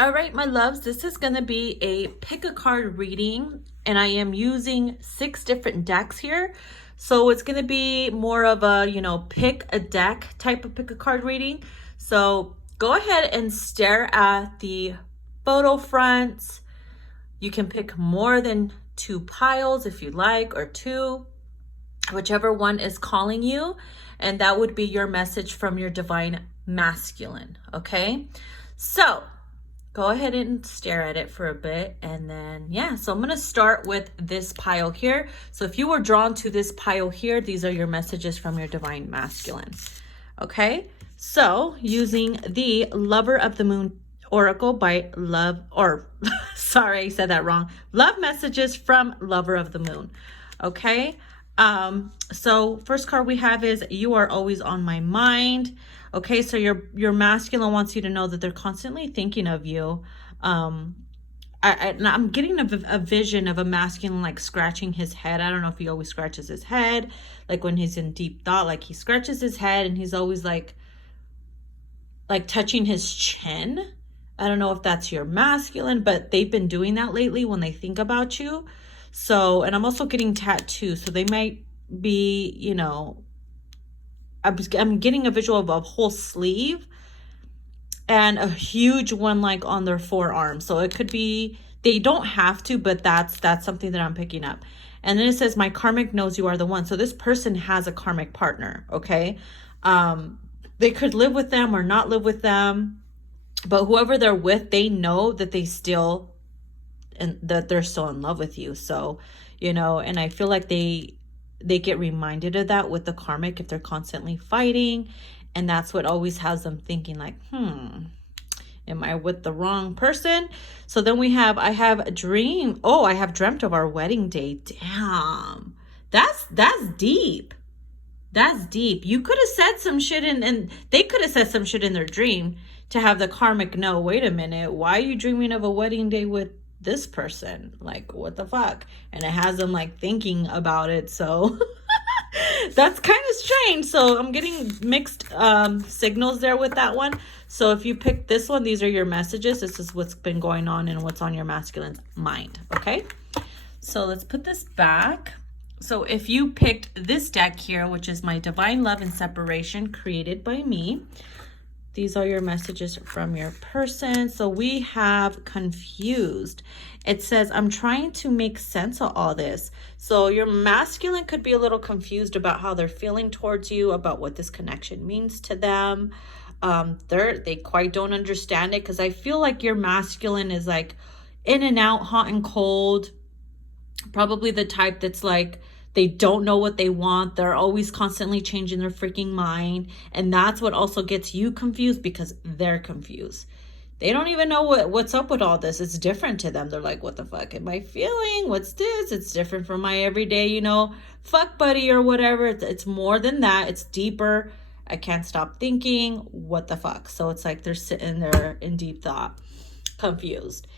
All right, my loves, this is going to be a pick a card reading, and I am using 6 different decks here. So it's going to be more of a, pick a deck type of pick a card reading. So go ahead and stare at the photo fronts. You can pick more than 2 piles if you like, or 2, whichever one is calling you. And that would be your message from your divine masculine. Okay, so go ahead and stare at it for a bit, and then so I'm going to start with this pile here. So if you were drawn to this pile here, these are your messages from your divine masculine. Okay, so using the Lover of the Moon Oracle by sorry, I said that wrong. Love messages from Lover of the Moon. Okay, so first card we have is You Are Always on My Mind. Okay, so your masculine wants you to know that they're constantly thinking of you. I'm getting a vision of a masculine like scratching his head. I don't know if he always scratches his head, like when he's in deep thought, like he scratches his head and he's always like touching his chin. I don't know if that's your masculine, but they've been doing that lately when they think about you. So, and I'm also getting tattoos, so they might be, I'm getting a visual of a whole sleeve and a huge one like on their forearm. So it could be, they don't have to, but that's something that I'm picking up. And then it says, my karmic knows you are the one. So this person has a karmic partner, okay? They could live with them or not live with them, but whoever they're with, they know that they're still in love with you. So, and I feel like they get reminded of that with the karmic if they're constantly fighting. And that's what always has them thinking like, am I with the wrong person? So then I have a dream. Oh, I have dreamt of our wedding day. Damn. That's deep. That's deep. You could have said some shit and they could have said some shit in their dream to have the karmic know, wait a minute, why are you dreaming of a wedding day with this person? Like, what the fuck? And it has them like thinking about it. So that's kind of strange. So I'm getting mixed signals there with that one. So if you pick this one, these are your messages. This is what's been going on and what's on your masculine mind. Okay, so let's put this back. So if you picked this deck here, which is my Divine Love and Separation created by me, these are your messages from your person. So we have confused. It says, I'm trying to make sense of all this. So your masculine could be a little confused about how they're feeling towards you, about what this connection means to them. They quite don't understand it, because I feel like your masculine is like in and out, hot and cold. Probably the type that's like, they don't know what they want. They're always constantly changing their freaking mind. And that's what also gets you confused, because they're confused. They don't even know what's up with all this. It's different to them. They're like, what the fuck am I feeling? What's this? It's different from my everyday, fuck buddy or whatever. It's more than that. It's deeper. I can't stop thinking. What the fuck? So it's like they're sitting there in deep thought, confused.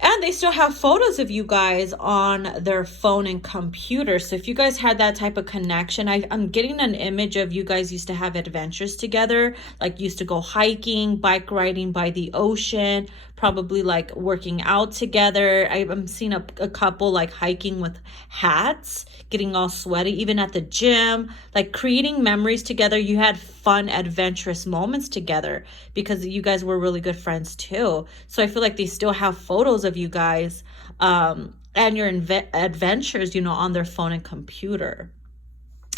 And they still have photos of you guys on their phone and computer. So if you guys had that type of connection, I'm getting an image of you guys used to have adventures together, like used to go hiking, bike riding by the ocean, probably like working out together. I'm seeing a couple like hiking with hats, getting all sweaty, even at the gym, like creating memories together. You had fun, adventurous moments together because you guys were really good friends too. So I feel like they still have photos of you guys and your adventures, on their phone and computer.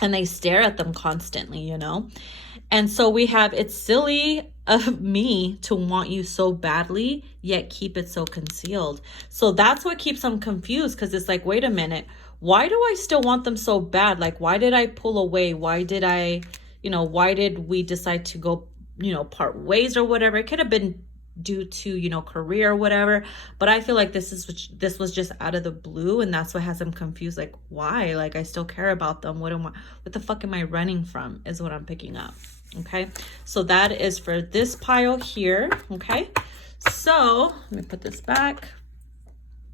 And they stare at them constantly, And so we have, it's silly of me to want you so badly, yet keep it so concealed. So that's what keeps them confused, because it's like, wait a minute, why do I still want them so bad? Like, why did I pull away? Why did why did we decide to go, part ways or whatever? It could have been due to, career or whatever. But I feel like this was just out of the blue, and that's what has them confused. Like, why? Like, I still care about them. What the fuck am I running from is what I'm picking up. Okay, so that is for this pile here. Okay, so let me put this back.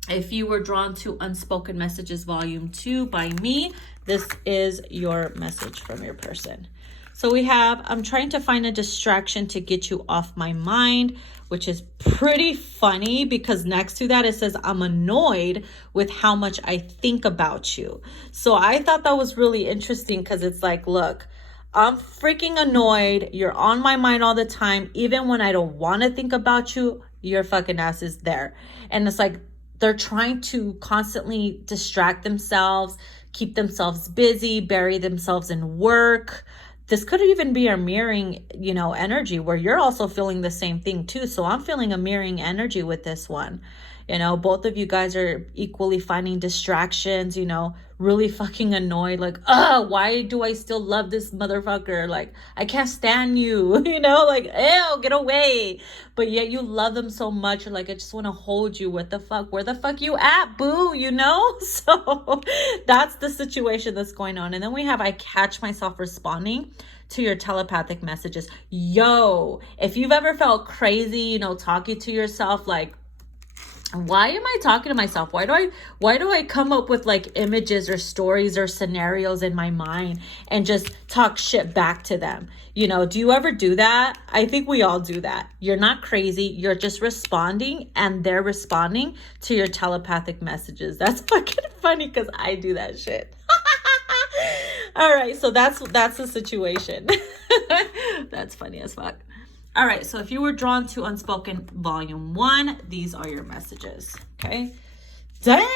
If you were drawn to Unspoken Messages Volume 2 by me, this is your message from your person. So we have, I'm trying to find a distraction to get you off my mind, which is pretty funny because next to that it says, I'm annoyed with how much I think about you. So I thought that was really interesting because it's like, look, I'm freaking annoyed. You're on my mind all the time. Even when I don't want to think about you, your fucking ass is there. And it's like, they're trying to constantly distract themselves, keep themselves busy, bury themselves in work. This could even be a mirroring, energy where you're also feeling the same thing too. So I'm feeling a mirroring energy with this one. Both of you guys are equally finding distractions, really fucking annoyed. Like, why do I still love this motherfucker? Like, I can't stand you, like, ew, get away. But yet you love them so much. You're like, I just want to hold you. What the fuck? Where the fuck you at, boo? So that's the situation that's going on. And then we have, I catch myself responding to your telepathic messages. Yo, if you've ever felt crazy, talking to yourself, like, why am I talking to myself? Why do I come up with like images or stories or scenarios in my mind and just talk shit back to them? Do you ever do that? I think we all do that. You're not crazy. You're just responding and they're responding to your telepathic messages. That's fucking funny because I do that shit. All right. So that's the situation. That's funny as fuck. All right, so if you were drawn to Unspoken Volume 1, these are your messages, okay? Damn!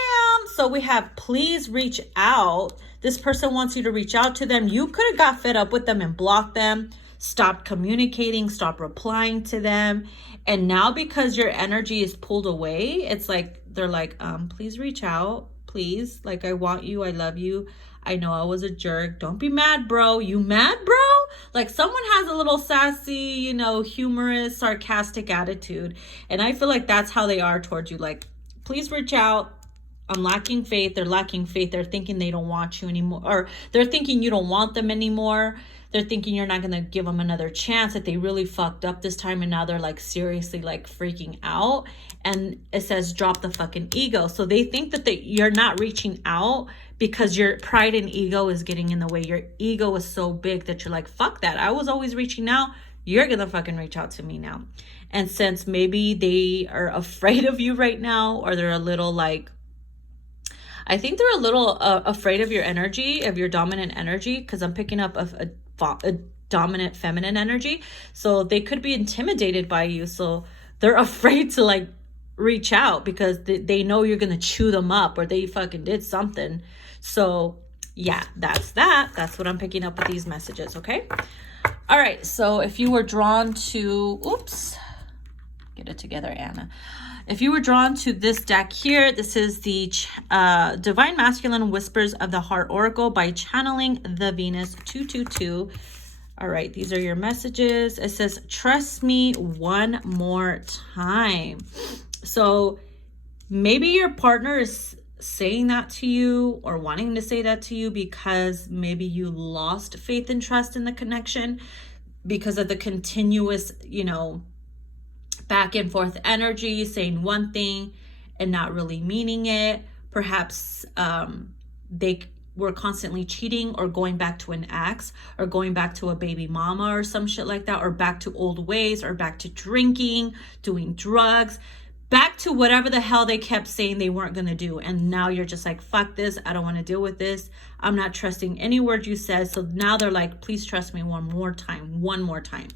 So we have, please reach out. This person wants you to reach out to them. You could have got fed up with them and blocked them, stopped communicating, stopped replying to them. And now because your energy is pulled away, it's like, they're like, please reach out, please. Like, I want you, I love you. I know I was a jerk. Don't be mad, bro. You mad, bro? Like someone has a little sassy, humorous, sarcastic attitude. And I feel like that's how they are towards you. Like, please reach out. I'm lacking faith. They're lacking faith. They're thinking they don't want you anymore. Or they're thinking you don't want them anymore. They're thinking you're not going to give them another chance, that they really fucked up this time. And now they're like seriously like freaking out. And it says drop the fucking ego. So they think that you're not reaching out because your pride and ego is getting in the way. Your ego is so big that you're like, fuck that. I was always reaching out. You're going to fucking reach out to me now. And since maybe they are afraid of you right now, or they're a little like, I think they're a little afraid of your energy, of your dominant energy, because I'm picking up a dominant feminine energy. So they could be intimidated by you. So they're afraid to like reach out because they know you're going to chew them up or they fucking did something. So yeah, that's what I'm picking up with these messages. Okay. All right. So if you were drawn to, get it together, Anna. If you were drawn to this deck here, this is the Divine Masculine Whispers of the Heart Oracle by Channeling the Venus 222. All right, these are your messages. It says, trust me one more time. So maybe your partner is saying that to you or wanting to say that to you because maybe you lost faith and trust in the connection because of the continuous, back and forth energy, saying one thing and not really meaning it. Perhaps they were constantly cheating or going back to an ex or going back to a baby mama or some shit like that, or back to old ways, or back to drinking, doing drugs, back to whatever the hell they kept saying they weren't going to do. And now you're just like, fuck this. I don't want to deal with this. I'm not trusting any word you said. So now they're like, please trust me one more time.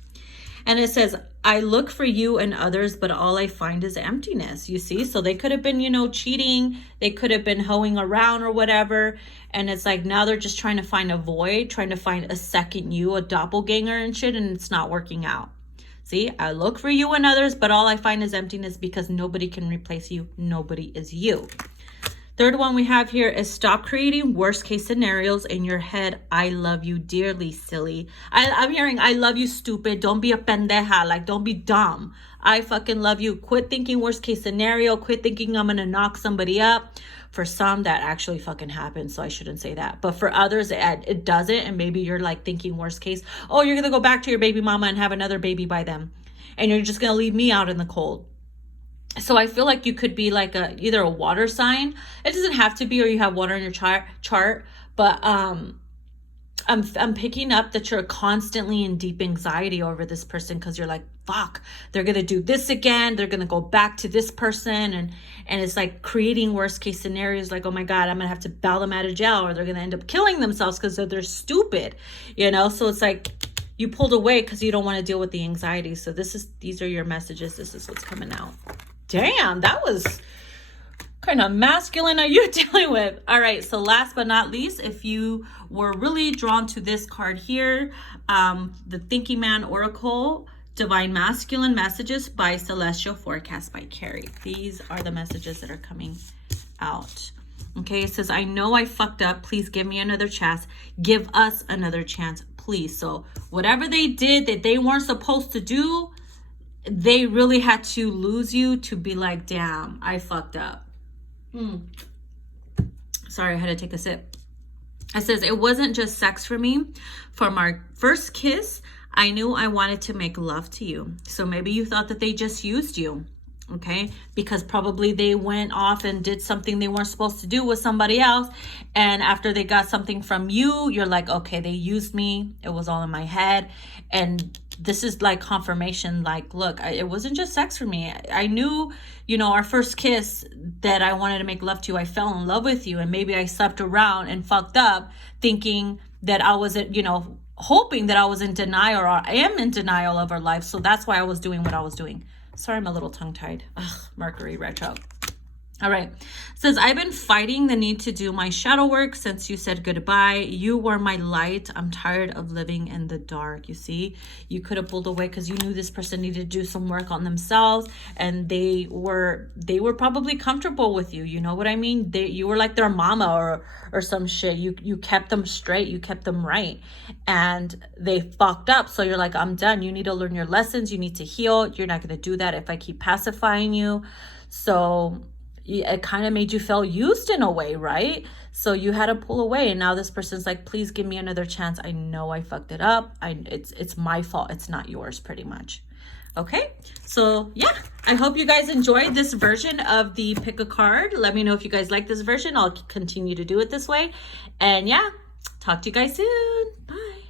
And it says, I look for you and others, but all I find is emptiness. You see? So they could have been, cheating. They could have been hoeing around or whatever. And it's like, now they're just trying to find a void, trying to find a second you, a doppelganger and shit. And it's not working out. See, I look for you and others, but all I find is emptiness because nobody can replace you. Nobody is you. Third one we have here is stop creating worst case scenarios in your head. I love you dearly, silly. I'm hearing, I love you, stupid. Don't be a pendeja. Like, don't be dumb. I fucking love you. Quit thinking worst case scenario. Quit thinking I'm going to knock somebody up. For some, that actually fucking happens, so I shouldn't say that. But for others, it doesn't. And maybe you're like thinking worst case. Oh, you're going to go back to your baby mama and have another baby by them. And you're just going to leave me out in the cold. So I feel like you could be like either a water sign. It doesn't have to be, or you have water in your chart. But I'm picking up that you're constantly in deep anxiety over this person because you're like, fuck, they're gonna do this again. They're gonna go back to this person, and it's like creating worst case scenarios. Like, oh my god, I'm gonna have to bail them out of jail, or they're gonna end up killing themselves because they're stupid, you know. So it's like you pulled away because you don't want to deal with the anxiety. So these are your messages. This is what's coming out. Damn, that was kind of masculine are you dealing with? All right, so last but not least, if you were really drawn to this card here, the Thinking Man Oracle, Divine Masculine Messages by Celestial Forecast by Carrie. These are the messages that are coming out. Okay, it says, I know I fucked up. Please give me another chance. Give us another chance, please. So whatever they did that they weren't supposed to do, they really had to lose you to be like, damn, I fucked up. Sorry, I had to take a sip. It says, it wasn't just sex for me. From our first kiss, I knew I wanted to make love to you. So maybe you thought that they just used you, okay? Because probably they went off and did something they weren't supposed to do with somebody else. And after they got something from you, you're like, okay, they used me. It was all in my head. And this is like confirmation, like, look, it wasn't just sex for me. I knew, you know, our first kiss that I wanted to make love to you. I fell in love with you. And maybe I slept around and fucked up thinking that I wasn't, you know, hoping that I was in denial, or I am in denial of our life. So that's why I was doing what I was doing. Sorry, I'm a little tongue-tied. Ugh, Mercury retro. All right. It says, I've been fighting the need to do my shadow work since you said goodbye. You were my light. I'm tired of living in the dark. You see, you could have pulled away because you knew this person needed to do some work on themselves, and they were probably comfortable with you. You know what I mean? You were like their mama or some shit. You kept them straight. You kept them right, and they fucked up. So you're like, I'm done. You need to learn your lessons. You need to heal. You're not going to do that if I keep pacifying you. So it kind of made you feel used in a way, right? So you had to pull away, and now this person's like, please give me another chance. I know I fucked it up. It's my fault. It's not yours, pretty much. Okay, so yeah, I hope you guys enjoyed this version of the pick a card. Let me know if you guys like this version. I'll continue to do it this way. And yeah, talk to you guys soon. Bye.